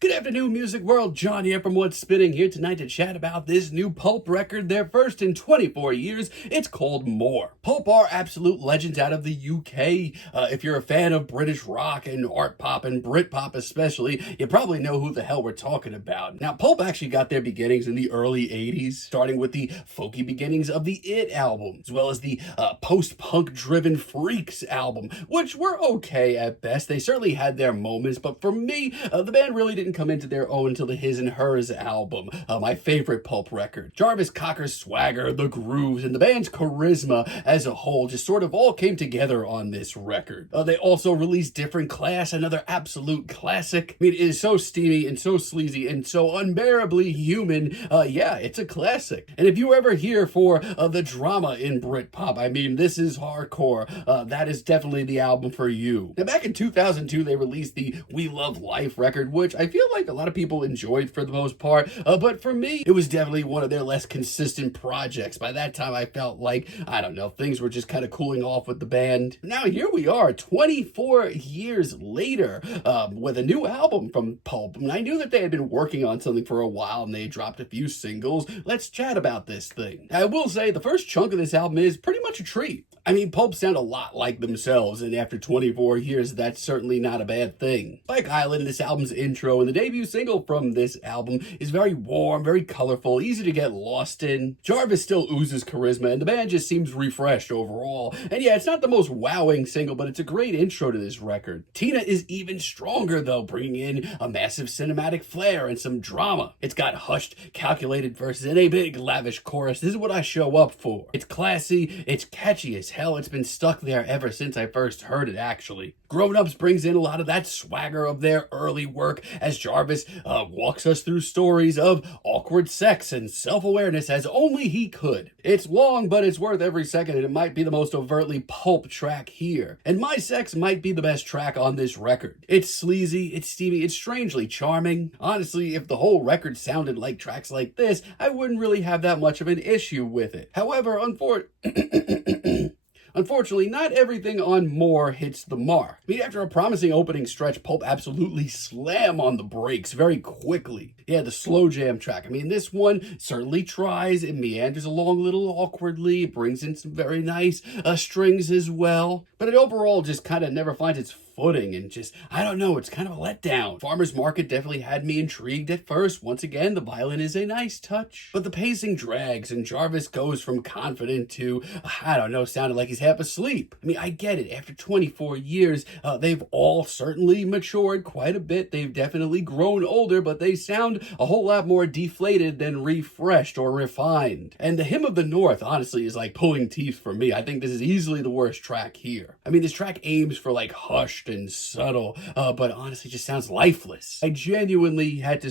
Good afternoon, music world. John here from What's Spinning here tonight to chat about this new Pulp record, their first in 24 years. It's called More. Pulp are absolute legends out of the UK. If you're a fan of British rock and art pop and Britpop especially, you probably know who the hell we're talking about. Now, Pulp actually got their beginnings in the early 80s, starting with the folky beginnings of the It album, as well as the post-punk driven Freaks album, which were okay at best. They certainly had their moments, but for me, the band really didn't come into their own until the His and Hers album, my favorite Pulp record. Jarvis Cocker's swagger, the grooves, and the band's charisma as a whole just sort of all came together on this record. They also released Different Class, another absolute classic. I mean, it is so steamy and so sleazy and so unbearably human. Yeah, it's a classic. And if you were ever here for the drama in Britpop, I mean, this is hardcore. That is definitely the album for you. Now, back in 2002, they released the We Love Life record, which I feel like a lot of people enjoyed for the most part, but for me, it was definitely one of their less consistent projects. By that time, I felt like, I don't know, things were just kind of cooling off with the band. Now here we are, 24 years later, with a new album from Pulp. And I knew that they had been working on something for a while, and they dropped a few singles. Let's chat about this thing. I will say, the first chunk of this album is pretty much a treat. I mean, Pulp sound a lot like themselves, and after 24 years, that's certainly not a bad thing. Spike Island, this album's intro, and the debut single from this album is very warm, very colorful, easy to get lost in. Jarvis still oozes charisma, and the band just seems refreshed overall. And yeah, it's not the most wowing single, but it's a great intro to this record. Tina is even stronger, though, bringing in a massive cinematic flair and some drama. It's got hushed, calculated verses and a big, lavish chorus. This is what I show up for. It's classy, it's catchy as hell. It's been stuck there ever since I first heard it, actually. Grown Ups brings in a lot of that swagger of their early work as Jarvis walks us through stories of awkward sex and self-awareness as only he could. It's long, but it's worth every second, and it might be the most overtly Pulp track here. And My Sex might be the best track on this record. It's sleazy, it's steamy, it's strangely charming. Honestly, if the whole record sounded like tracks like this, I wouldn't really have that much of an issue with it. However, Unfortunately, not everything on More hits the mark. I mean, after a promising opening stretch, Pulp absolutely slam on the brakes very quickly. Yeah, the slow jam track. I mean, this one certainly tries. It meanders along a little awkwardly. It brings in some very nice strings as well. But it overall just kind of never finds its footing and just, I don't know, it's kind of a letdown. Farmer's Market definitely had me intrigued at first. Once again, the violin is a nice touch, but the pacing drags and Jarvis goes from confident to, I don't know, sounding like he's half asleep. I mean, I get it. After 24 years, they've all certainly matured quite a bit. They've definitely grown older, but they sound a whole lot more deflated than refreshed or refined. And the Hymn of the North, honestly, is like pulling teeth for me. I think this is easily the worst track here. I mean, this track aims for like hushed and subtle, but honestly just sounds lifeless. I genuinely had to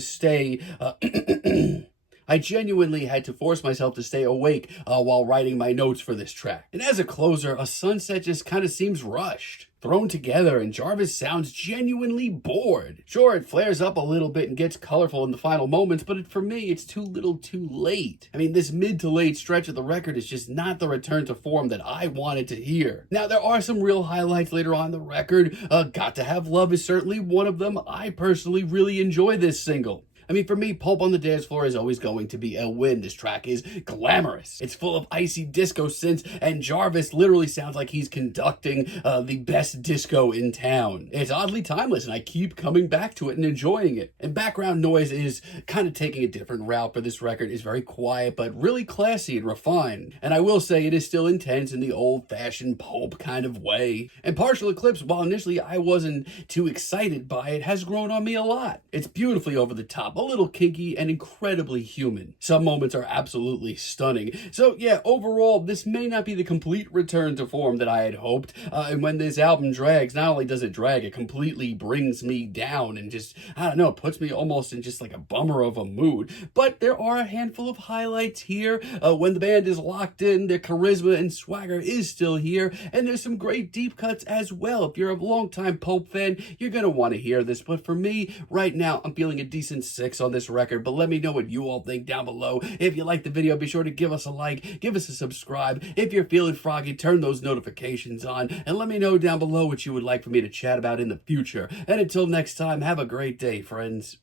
force myself to stay awake while writing my notes for this track. And as a closer, A Sunset just kind of seems rushed, thrown together, and Jarvis sounds genuinely bored. Sure, it flares up a little bit and gets colorful in the final moments, but for me, it's too little too late. I mean, this mid to late stretch of the record is just not the return to form that I wanted to hear. Now, there are some real highlights later on the record. Got to Have Love is certainly one of them. I personally really enjoy this single. I mean, for me, Pulp on the Dance Floor is always going to be a win. This track is glamorous. It's full of icy disco synths, and Jarvis literally sounds like he's conducting the best disco in town. It's oddly timeless, and I keep coming back to it and enjoying it. And background noise is kind of taking a different route for this record. It's very quiet, but really classy and refined. And I will say it is still intense in the old-fashioned Pulp kind of way. And Partial Eclipse, while initially I wasn't too excited by it, has grown on me a lot. It's beautifully over the top, a little kinky, and incredibly human. Some moments are absolutely stunning. So yeah, overall, this may not be the complete return to form that I had hoped. And when this album drags, not only does it drag, it completely brings me down and just, I don't know, puts me almost in just like a bummer of a mood. But there are a handful of highlights here. When the band is locked in, their charisma and swagger is still here, and there's some great deep cuts as well. If you're a longtime Pulp fan, you're gonna want to hear this. But for me, right now, I'm feeling a decent 6 on this record, but let me know what you all think down below. If you liked the video, be sure to give us a like, give us a subscribe. If you're feeling froggy, turn those notifications on, and let me know down below what you would like for me to chat about in the future. And until next time, have a great day, friends.